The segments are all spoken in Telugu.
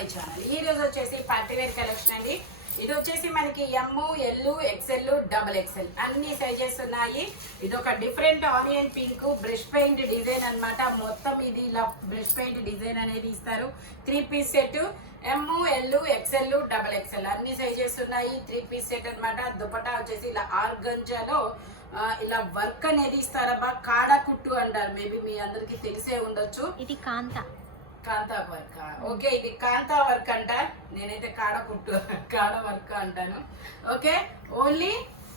My channel. ఈ రోజు వచ్చేసి పార్టీ వేర్ కలెక్షన్ అండి. ఇది వచ్చేసి మనకి ఎమ్, ఎల్, ఎక్స్ఎల్, డబుల్ ఎక్స్ఎల్ అన్ని సైజెస్ ఉన్నాయి. ఇది ఒక different onion pink brush paint design అన్నమాట. మొత్తం ఇది ఇలా బ్రష్ పెయింట్ డిజైన్ అనేది ఇస్తారు. 3 పీస్ సెట్ ఎమ్, ఎల్, ఎక్స్ఎల్, డబుల్ ఎక్స్ఎల్ అన్ని సైజెస్ ఉన్నాయి. 3 పీస్ సెట్ అన్నమాట. దుపట్టా వచ్చేసి ఇలా ఆర్గంజాలో ఇలా వర్క్ అనేది ఇస్తారబ్బా. కాడ కుట్టు అంటారు, మేబీ మీ అందరికి తెలిసే ఉండొచ్చు. ఇది కాంతా వర్క్. ఓకే, ఇది కాంతా వర్క్ అంట. నేనైతే కాడ వర్క్ అంటాను. Okay, only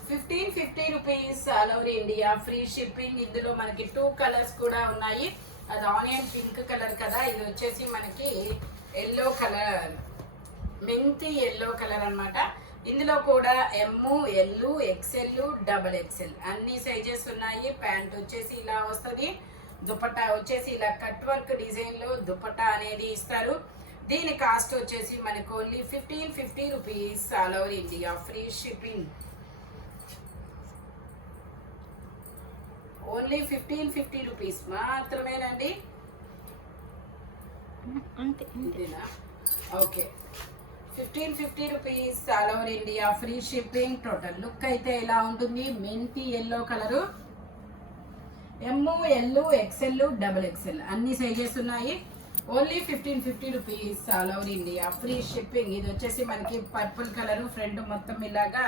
1550 rupees all over India, free shipping. ఇందులో మనకి 2 కలర్స్ కూడా ఉన్నాయి. అది ఆనియన్ పింక్ కలర్ కదా, ఇది వచ్చేసి మనకి ఎల్లో కలర్, మెంతి ఎల్లో కలర్ అన్నమాట. ఇందులో కూడా ఎమ్, ఎల్, ఎక్స్ఎల్, డబుల్ ఎక్స్ఎల్ అన్ని సైజెస్ ఉన్నాయి. ప్యాంట్ వచ్చేసి ఇలా వస్తుంది. దుపట్టా వచ్చేసి ఇలా కట్ వర్క్ డిజైన్ లో దుపట్టా అనేది ఇస్తారు. దీని కాస్ట్ వచ్చేసి మనకు only 1550 rupees all over India, free shipping. Only 1550 rupees మాత్రమేనండి. ఇదేనా? Okay, 1550 rupees all over India, free shipping. Total look అయితే ఇలా ఉంటుంది. మెంతి yellow colour, M, L, XL, double XL అన్ని సైజెస్ ఉన్నాయి. Only 1550 rupees all over India, free shipping. ఇది వచ్చేసి మనకి పర్పుల్ కలర్, ఫ్రంట్ మొత్తం ఇలాగా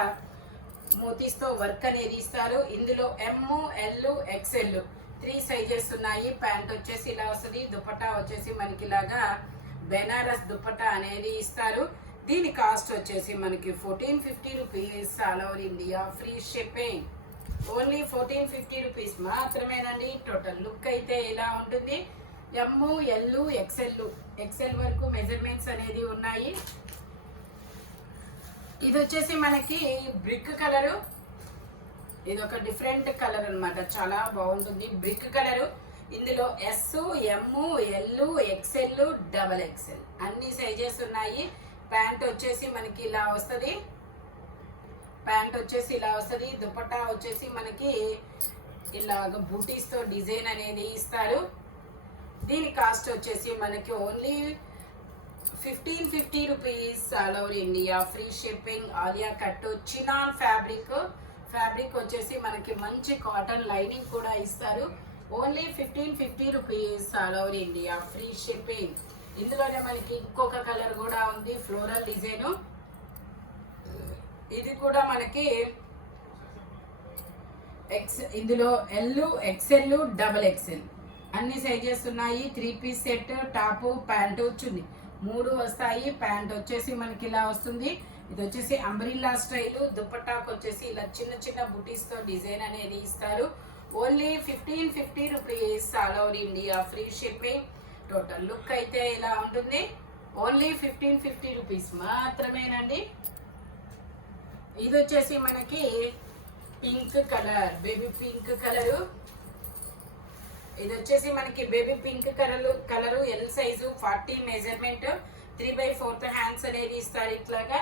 మోతీస్తో వర్క్ అనేది ఇస్తారు. ఇందులో ఎమ్, ఎల్, ఎక్స్ఎల్ 3 సైజెస్ ఉన్నాయి. ప్యాంట్ వచ్చేసి ఇలా వస్తుంది. దుపట్టా వచ్చేసి మనకి ఇలాగా బెనారస్ దుపట్టా అనేది ఇస్తారు. దీని కాస్ట్ వచ్చేసి మనకి 1450 rupees all over India, free shipping. Only 1450 rupees మాత్రమేనండి. టోటల్ లుక్ అయితే ఇలా ఉంటుంది. ఎమ్, ఎల్, ఎక్స్ఎల్ వరకు మెజర్మెంట్స్ అనేది ఉన్నాయి. ఇది వచ్చేసి మనకి బ్రిక్ కలరు. ఇది ఒక డిఫరెంట్ కలర్ అన్నమాట, చాలా బాగుంటుంది. Brick colour. ఇందులో yes, M, L, XL, double XL అన్ని సైజెస్ ఉన్నాయి. ప్యాంట్ వచ్చేసి మనకి ఇలా వస్తుంది. దుపట్టా వచ్చేసి మనకి ఇలాగ బూటీస్తో డిజైన్ అనేది ఇస్తారు. దీని కాస్ట్ వచ్చేసి మనకి only 1550 rupees all over India, free shipping. Alia cut chinon fabric వచ్చేసి మనకి మంచి కాటన్ లైనింగ్ కూడా ఇస్తారు. Only 1550 rupees all over India, free shipping. ఇందులోనే మనకి ఇంకొక కలర్ కూడా ఉంది, ఫ్లోరల్ డిజైన్. ఇది కూడా మనకి ఇందులో ఎల్, ఎక్స్ఎల్, డబల్ ఎక్స్ఎల్ అన్ని సైజెస్ ఉన్నాయి. 3 పీస్ సెట్, టాప్, ప్యాంటు, చున్నీ 3 వస్తాయి. ప్యాంట్ వచ్చేసి మనకి ఇలా వస్తుంది. ఇది వచ్చేసి అంబ్రిల్లా స్టైల్. దుపట్టాకు వచ్చేసి ఇలా చిన్న చిన్న బుటీస్తో డిజైన్ అనేది ఇస్తారు. Only 1550 rupees all over India, free shipping. Total look అయితే ఇలా ఉంటుంది. ఓన్లీ 1550 రూపీస్ మాత్రమేనండి. ఇది వచ్చేసి మనకి pink colour, baby pink colour. ఇది వచ్చేసి మనకి baby pink colour L size, 40 measurement, 3/4 hands అనేది ఇస్తారు. ఇట్లాగా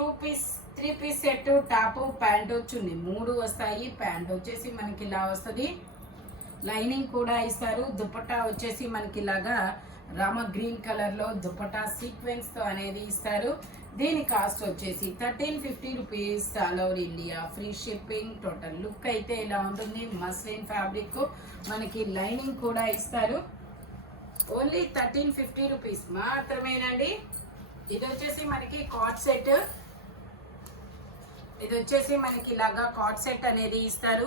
3 పీస్ సెట్, టాప్, ప్యాంట్ చున్నీ 3 వస్తాయి. ప్యాంట్ వచ్చేసి మనకి ఇలా వస్తుంది. లైనింగ్ కూడా ఇస్తారు. దుపట్టా వచ్చేసి మనకి ఇలాగా రామ గ్రీన్ కలర్లో దుపట్టా సీక్వెన్స్తో అనేది ఇస్తారు. దీని కాస్ట్ వచ్చేసి 1350 rupees all over India, free shipping. Total look అయితే ఇలా ఉంటుంది. మస్లిన్ ఫ్యాబ్రిక్, మనకి లైనింగ్ కూడా ఇస్తారు. ఓన్లీ 1350 రూపీస్ మాత్రమేనండి. ఇది వచ్చేసి మనకి కాట్ సెట్. ఇది వచ్చేసి మనకి ఇలాగా కాట్ సెట్ అనేది ఇస్తారు.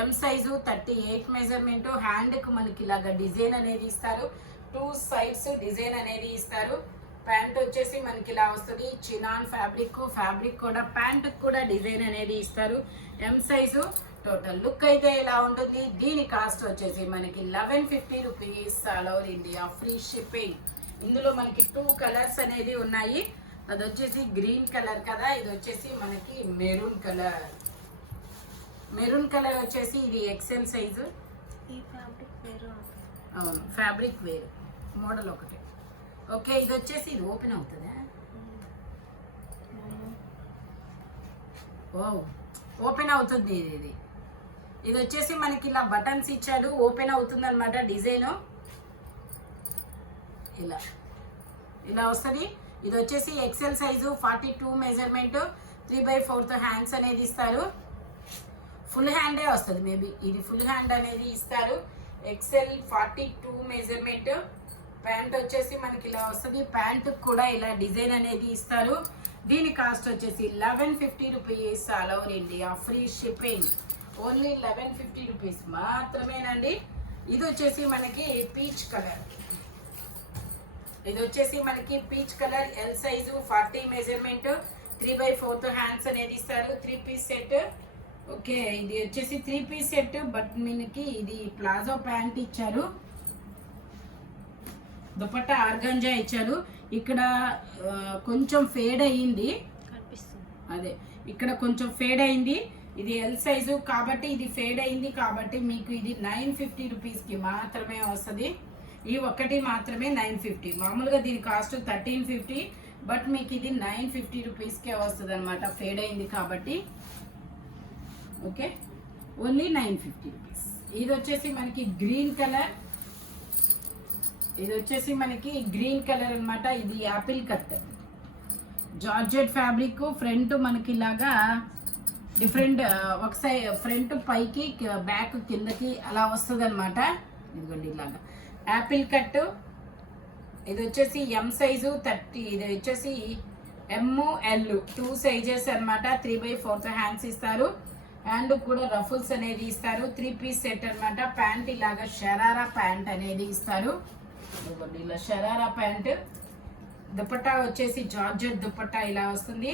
ఎం సైజు, 38 మెజర్మెంట్. హ్యాండ్కు మనకి ఇలాగా డిజైన్ అనేది ఇస్తారు. 2 సైడ్స్ డిజైన్ అనేది ఇస్తారు. ప్యాంట్ వచ్చేసి మనకి ఇలా వస్తుంది. చినాన్ ఫ్యాబ్రిక్ కూడా ప్యాంట్ కూడా డిజైన్ అనేది ఇస్తారు. M size. టోటల్ లుక్ అయితే ఇలా ఉంటుంది. దీని కాస్ట్ వచ్చేసి మనకి 1150 rupees all over India, free shipping. ఇందులో మనకి 2 కలర్స్ అనేది ఉన్నాయి. అది వచ్చేసి గ్రీన్ కలర్ కదా, ఇది వచ్చేసి మనకి మెరూన్ కలర్ వచ్చేసి ఇది ఎక్సెల్ సైజు. అవును, ఫ్యాబ్రిక్ వేరు, మోడల్ ఒకటే. ఓకే, ఇది వచ్చేసి ఇది ఓపెన్ అవుతుందా? ఓపెన్ అవుతుంది. ఇది వచ్చేసి మనకి ఇలా బటన్స్ ఇచ్చాడు, ఓపెన్ అవుతుంది అనమాట. డిజైన్ ఇలా వస్తుంది. ఇది వచ్చేసి ఎక్సెల్ సైజు 42 మెజర్మెంట్ 3/4 హ్యాండ్స్ అనేది ఇస్తారు. ఫుల్ హ్యాండే వస్తుంది, మేబీ ఇది ఫుల్ హ్యాండ్ అనేది ఇస్తారు. XL 42 measurement. ప్యాంట్ వచ్చేసి మనకి ఇలా వస్తుంది. ప్యాంట్ కూడా ఇలా డిజైన్ అనేది ఇస్తారు. దీని కాస్ట్ వచ్చేసి 1150 rupees. All over India free shipping. Only 1150 rupees మాత్రమేనండి. ఇది వచ్చేసి మనకి పీచ్ కలర్. ఇది వచ్చేసి మనకి peach colour L size 40 measurement 3/4 hands అనేది ఇస్తారు. 3 పీస్ సెట్. ఓకే, ఇది వచ్చేసి 3 పీస్ సెట్. బట్ మనకి ఇది ప్లాజో ప్యాంట్ ఇచ్చారు. దుపట్టా ఆర్గంజా ఇచ్చారు. ఇక్కడ కొంచెం ఫేడ్ అయ్యింది, అదే ఇక్కడ కొంచెం ఫేడ్ అయింది. ఇది ఎల్ సైజు కాబట్టి ఇది ఫేడ్ అయింది కాబట్టి మీకు ఇది 950 రూపీస్కి మాత్రమే వస్తుంది. ఈ ఒక్కటి మాత్రమే 950. మామూలుగా దీని కాస్ట్ 1350, బట్ మీకు ఇది 950 రూపీస్కే వస్తుంది అనమాట. ఫేడ్ అయింది కాబట్టి. Okay, only 950 rupees. ఇది వచ్చేసి మనకి గ్రీన్ కలర్. ఇది వచ్చేసి మనకి గ్రీన్ కలర్ అనమాట. ఇది Apple cut georgette fabric. Front మనకి ఇలాగా డిఫరెంట్, ఒక సైడ్ ఫ్రంట్ పైకి బ్యాక్ కిందకి అలా వస్తుంది అనమాట. ఇదిగోండి ఇలాగా యాపిల్ కట్. ఇది వచ్చేసి ఎం సైజు 30. ఇది వచ్చేసి ML 2 సైజెస్ అనమాట. 3/4 హ్యాండ్స్ ఇస్తారు. హ్యాండ్ కూడా రఫుల్స్ అనేది ఇస్తారు. 3 పీస్ సెట్ అనమాట. ప్యాంట్ ఇలాగా షరారా ప్యాంట్ అనేది ఇస్తారు. ఇలా షరారా ప్యాంట్. దుపట్టా వచ్చేసి జార్జెట్ దుపట్టా ఇలా వస్తుంది.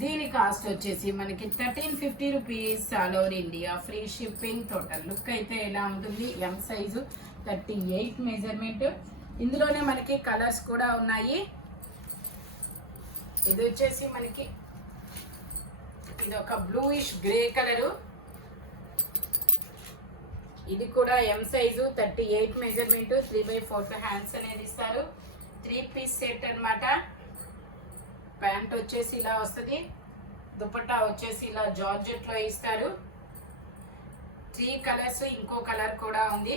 దీని కాస్ట్ వచ్చేసి మనకి 1350 rupees. All over India free shipping. Total look అయితే ఇలా ఉంటుంది. M size 38 measurement. ఇందులోనే మనకి కలర్స్ కూడా ఉన్నాయి. ఇది వచ్చేసి మనకి ఇది ఒక బ్లూయిష్ గ్రే కలరు. ఇది కూడా ఎం సైజు 38 మెజర్మెంట్ 3/4 హ్యాండ్స్ అనేది ఇస్తారు. 3 పీస్ సెట్ అనమాట. ప్యాంట్ వచ్చేసి ఇలా వస్తుంది. దుపట్టా వచ్చేసి ఇలా జార్జెట్లో ఇస్తారు. 3 కలర్స్, ఇంకో కలర్ కూడా ఉంది.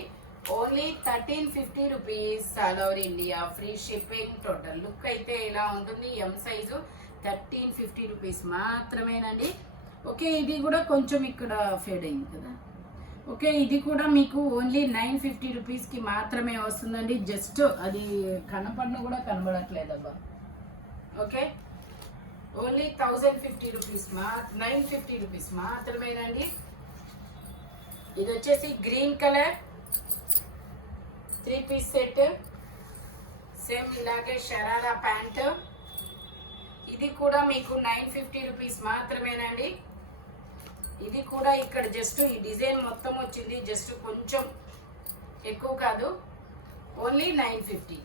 Only 1350 rupees. All over India free shipping. Total look అయితే ఇలా ఉంటుంది. ఎం సైజు 1350 రూపీస్ మాత్రమేనండి. ఓకే, ఇది కూడా కొంచెం ఇక్కడ ఫేడ్ అయింది కదా. ఓకే, ఇది కూడా మీకు ఓన్లీ 950 రూపీస్కి మాత్రమే వస్తుందండి. జస్ట్ అది కనపడిన కూడా కనబడట్లేదబ్బా. ఓకే, ఓన్లీ 1050 రూపీస్ 950 రూపీస్ మాత్రమేనండి. ఇది వచ్చేసి green colour 3 piece set. Same ఇలాగే షరారా ప్యాంట్. ఇది కూడా మీకు 950 రూపీస్ మాత్రమేనండి. ఇది కూడా ఇక్కడ జస్ట్ ఈ డిజైన్ మొత్తం వచ్చింది, జస్ట్ కొంచెం ఎక్కువ కాదు. ఓన్లీ 950.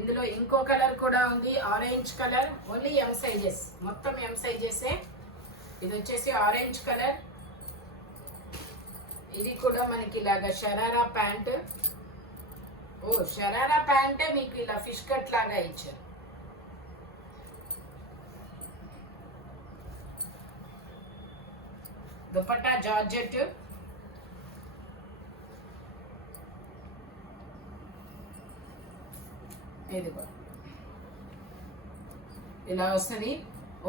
ఇందులో ఇంకో కలర్ కూడా ఉంది, orange colour. Only M sizes, మొత్తం ఎం సైజెసే. ఇది వచ్చేసి ఆరెంజ్ కలర్. ఇది కూడా మనకి ఇలాగా షరారా ప్యాంట్. ఓ, షరారా ప్యాంటే మీకు ఇలా ఫిష్ కట్ లాగా ఇచ్చారు. దుపట్టా జార్జెట్. ఇది కూడా ఇలా వస్తుంది.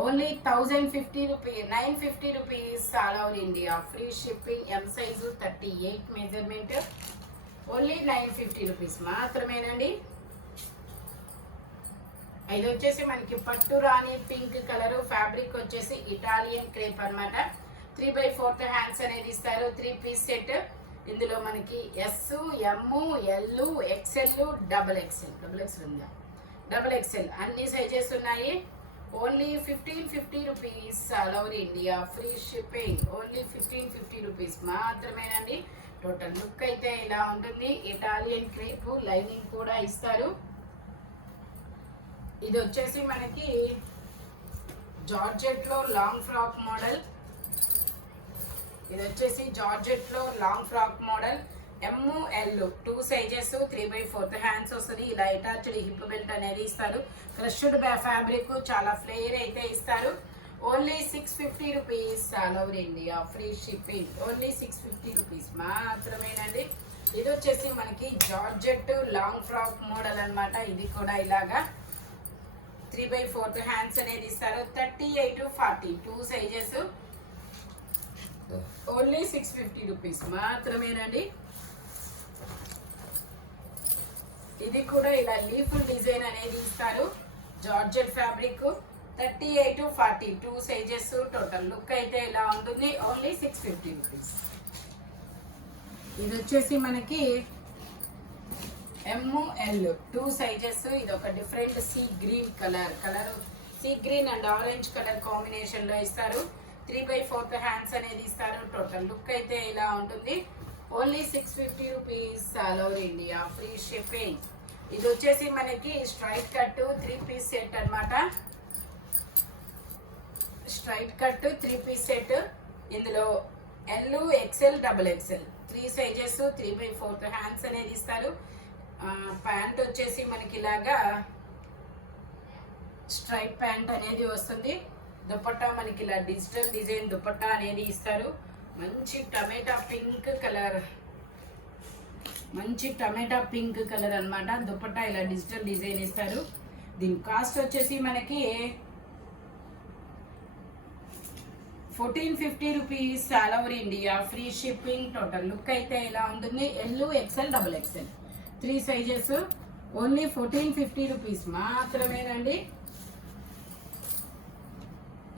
Only 1050 rupees 950 rupees. All over India free shipping. M size 38 measurement. Only 950 rupees మాత్రమేనండి. ఇది వచ్చేసి మనకి పట్టు రాణి పింక్ కలర్. ఫ్యాబ్రిక్ వచ్చేసి ఇటాలియన్ క్రేప్ అనమాట. 3/4 హ్యాండ్స్ అనేది ఇస్తారు. 3 పీస్ సెట్. ఇందులో మనకి S, M, L, XL, double XL ఉందా, డబల్ ఎక్స్ఎల్ అన్ని సైజెస్ ఉన్నాయి. Only 1550 rupees. All over India free shipping. Only 1550 rupees మాత్రమేనండి. టోటల్ లుక్ అయితే ఇలా ఉంటుంది. ఇటాలియన్ క్రేప్ లైనింగ్ కూడా ఇస్తారు. ఇది వచ్చేసి మనకి జార్జెట్లో లాంగ్ ఫ్రాక్ మోడల్. ఇది వచ్చేసి జార్జెట్లో long frock model. ML 2 sizes 3/4 hands వస్తుంది. ఇలా అటాచ్డ్ హిప్ బెల్ట్ అనేది ఇస్తారు. క్రష్డ్ ఫ్యాబ్రిక్, చాలా ఫ్లేర్ అయితే ఇస్తారు. Only 650 rupees. All over India free shipping. Only 650 rupees మాత్రమేనండి. ఇది వచ్చేసి మనకి జార్జెట్ లాంగ్ ఫ్రాక్ మోడల్ అన్నమాట. ఇది కూడా ఇలాగా 3/4 హ్యాండ్స్ అనేది ఇస్తారు. 38 40 2 సైజెస్. ఓన్లీ 650 రూపీస్ మాత్రమేనండి. ఇది కూడా ఇలా లీఫ్ డిజైన్ అనేది ఇస్తారు. Georgette fabric 38 40 2 sizes. Total look అయితే ఇలా ఉంటుంది. Only 650 rupees. ఇది వచ్చేసి మనకి ML 2 సైజెస్. ఇది ఒక different sea green colour sea green and orange colour combination లో ఇస్తారు. 3/4 హ్యాండ్స్ అనేది ఇస్తారు. టోటల్ లుక్ అయితే ఇలా ఉంటుంది. Only 650 rupees. All over India free shipping. ఇది వచ్చేసి మనకి స్ట్రైట్ కట్ 3 పీస్ సెట్ అన్నమాట. Straight cut 3 piece set. ఇందులో L XL XXL 3 sizes. 3/4 hands అనేది ఇస్తారు. ప్యాంట్ వచ్చేసి మనకి ఇలాగా స్ట్రైట్ ప్యాంట్ అనేది వస్తుంది. దుపట్టా మనకి ఇలా డిజిటల్ డిజైన్ దుపట్టా అనేది ఇస్తారు. మంచి టమాటా పింక్ కలర్ అన్నమాట. దుపట్టా ఇలా డిజిటల్ డిజైన్ ఇస్తారు. దీని కాస్ట్ వచ్చేసి మనకి 1450 rupees. All over India free shipping. Total look అయితే ఇలా ఉంటుంది. L XL XXL 3 sizes. Only 1450 rupees మాత్రమేనండి.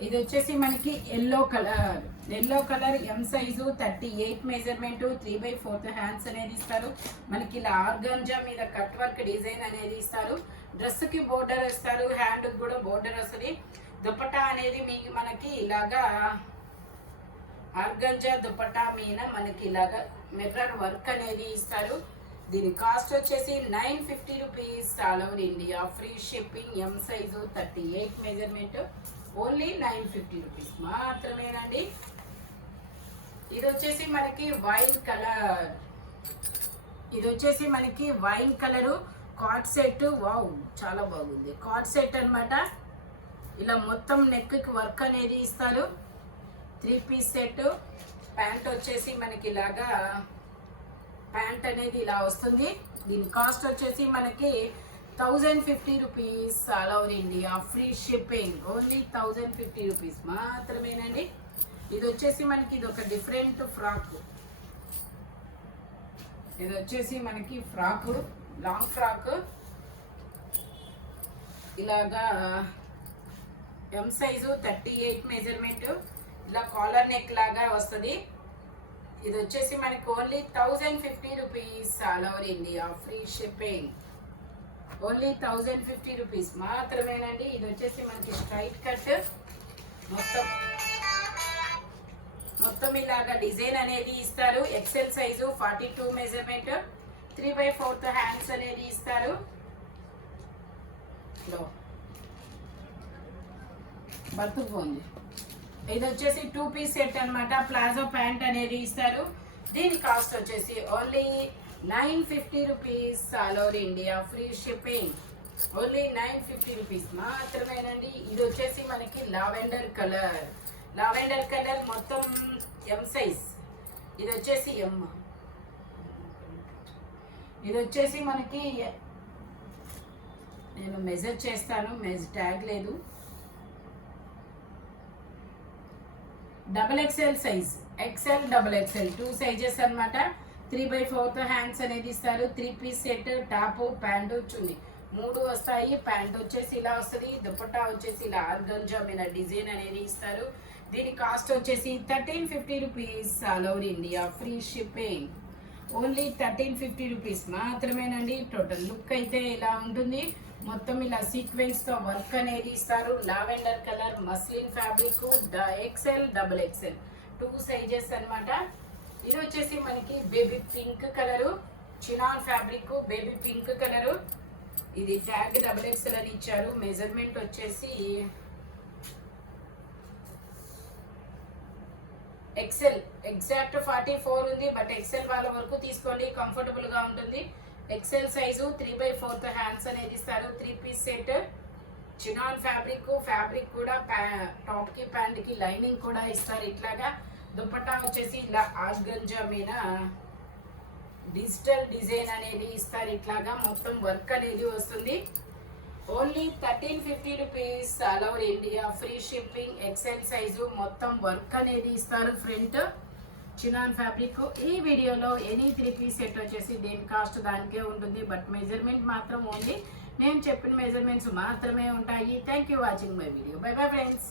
ఇది వచ్చేసి మనకి yellow colour M size 38 measurement. 3/4 hands అనేది ఇస్తారు. మనకి ఇలా ఆర్గంజా మీద కట్ వర్క్ డిజైన్ అనేది ఇస్తారు. డ్రెస్ కి బోర్డర్ ఇస్తారు. హ్యాండ్ కూడా బోర్డర్ వస్తుంది. దుపట్టా అనేది మనకి ఇలాగా ఆర్గంజా దుపట్టా మీద మనకి ఇలాగా మిర్రర్ వర్క్ అనేది ఇస్తారు. దీని కాస్ట్ వచ్చేసి 950 rupees. All over India free shipping. M size 38 measurement. Only 950 rupees మాత్రమేనండి. ఇది వచ్చేసి మనకి wine colour card set. Wow చాలా బాగుంది. కార్డ్ సెట్ అన్నమాట. ఇలా మొత్తం నెక్ కి వర్క్ అనేది ఇస్తారు. 3 పీస్ సెట్. ప్యాంట్ వచ్చేసి మనకి ఇలాగా ప్యాంట్ అనేది ఇలా వస్తుంది. దీని కాస్ట్ వచ్చేసి మనకి 1050 rupees. All over India free shipping. Only 1050 rupees మాత్రమేనండి. ఇది వచ్చేసి మనకి ఇది ఒక డిఫరెంట్ ఫ్రాక్. ఇది వచ్చేసి మనకి లాంగ్ ఫ్రాక్ ఇలాగా M సైజు 38 మెజర్మెంట్. ఇలా కాలర్ నెక్ లాగా వస్తుంది. ఇది వచ్చేసి మనకి only 1050 rupees. All over India free shipping. Only 1050 rupees మాత్రమేనండి. ఇది వచ్చేసి మనకి స్ట్రైట్ కట్ మొత్తం ఇలాగా డిజైన్ అనేది ఇస్తారు. XL size 42 measurement. 3/4 హ్యాండ్స్ అనేది ఇస్తారు. బతుకుపోంది. ఇది వచ్చేసి 2 పీస్ సెట్ అన్నమాట. ప్లాజో ప్యాంట్ అనేది ఇస్తారు. దీని కాస్ట్ వచ్చేసి only 950 rupees. All over India free shipping. Only 950 rupees మాత్రమేనండి. ఇది వచ్చేసి మనకి లావెండర్ కలర్ మొత్తం M సైజ్. ఇది వచ్చేసి M. ఇది వచ్చేసి మనకి నేను మెజర్ చేస్తాను. ట్యాగ్ లేదు. XXL size. XL XXL 2 sizes అన్నమాట. 3/4 హ్యాండ్స్ అనేది ఇస్తారు. 3 పీస్ సెట్. టాప్ ప్యాంటు చున్నీ 3 వస్తాయి. ప్యాంట్ వచ్చేసి ఇలా వస్తుంది. దుపట్టా వచ్చేసి ఇలా ఆర్గంజా మీద డిజైన్ అనేది ఇస్తారు. దీని కాస్ట్ వచ్చేసి 1350 rupees. All over India free shipping. Only 1350 rupees మాత్రమేనండి. టోటల్ లుక్ అయితే ఇలా ఉంటుంది. మొత్తం ఇలా సీక్వెన్స్ తో వర్క్ అనేది ఇస్తారు. Lavender colour muslin fabric. XL XXL 2 sizes అన్నమాట. ఇది వచ్చేసి మనకి baby pink colour. Chinon fabric baby pink colour. ఇది ట్యాగ్ XXL అని ఇచ్చారు. మెజర్మెంట్ వచ్చేసి XL ఎగ్జాక్ట్ 44 ఉంది. బట్ XL వాళ్ళ వరకు తీసుకోండి, కంఫర్టబుల్ గా ఉంటుంది. XL సైజు 3/4 హ్యాండ్స్ అనేది ఇస్తారు. 3 పీస్ సెట్. చినాన్ ఫ్యాబ్రిక్ కూడా టాప్ కి ప్యాంట్ కి లైనింగ్ కూడా ఇస్తారు. ఇట్లాగా దుపట్టా వచ్చేసి ఇలా ఆర్గంజా మీద డిజిటల్ డిజైన్ అనేది ఇస్తారు. ఇట్లాగా మొత్తం వర్క్ అనేది వస్తుంది. Only 1350 rupees, all over India, free shipping, XL size, మొత్తం వర్క్ అనేది ఇస్తారు. Front chinon fabric. ఈ వీడియోలో ఎనీ 3 పీస్ సెట్ వచ్చేసి దేని కాస్ట్ దానికే ఉంటుంది. బట్ మెజర్మెంట్ మాత్రం ఓన్లీ నేను చెప్పిన మెజర్మెంట్స్ మాత్రమే ఉంటాయి. Thank you watching my video. By bye friends.